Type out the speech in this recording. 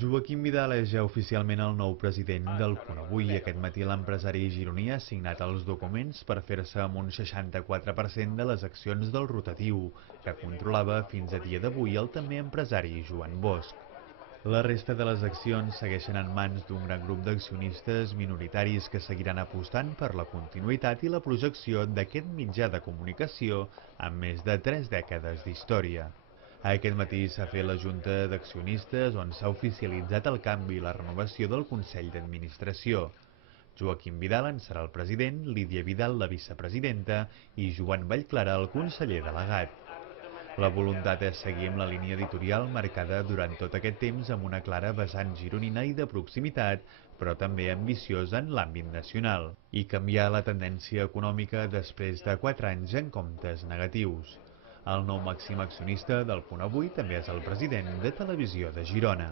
Joaquim Vidal és ja oficialment el nou president del Punt Avui. Aquest matí l'empresari gironí ha signat els documents per fer-se amb un 64% de les accions del rotatiu, que controlava fins a dia d'avui el també empresari Joan Bosch. La resta de les accions segueixen en mans d'un gran grup d'accionistes minoritaris que seguiran apostant per la continuïtat i la projecció d'aquest mitjà de comunicació amb més de 3 dècades d'història. Aquest matí s'ha fet la Junta d'Accionistes on s'ha oficialitzat el canvi i la renovació del Consell d'Administració. Joaquim Vidal en serà el president, Lídia Vidal la vicepresidenta i Joan Vallclara el conseller delegat. La voluntat és seguir amb la línia editorial marcada durant tot aquest temps amb una clara vessant gironina i de proximitat, però també ambiciosa en l'àmbit nacional, i canviar la tendència econòmica després de 4 anys en comptes negatius. El nou màxim accionista del Punt Avui també és el president de Televisió de Girona.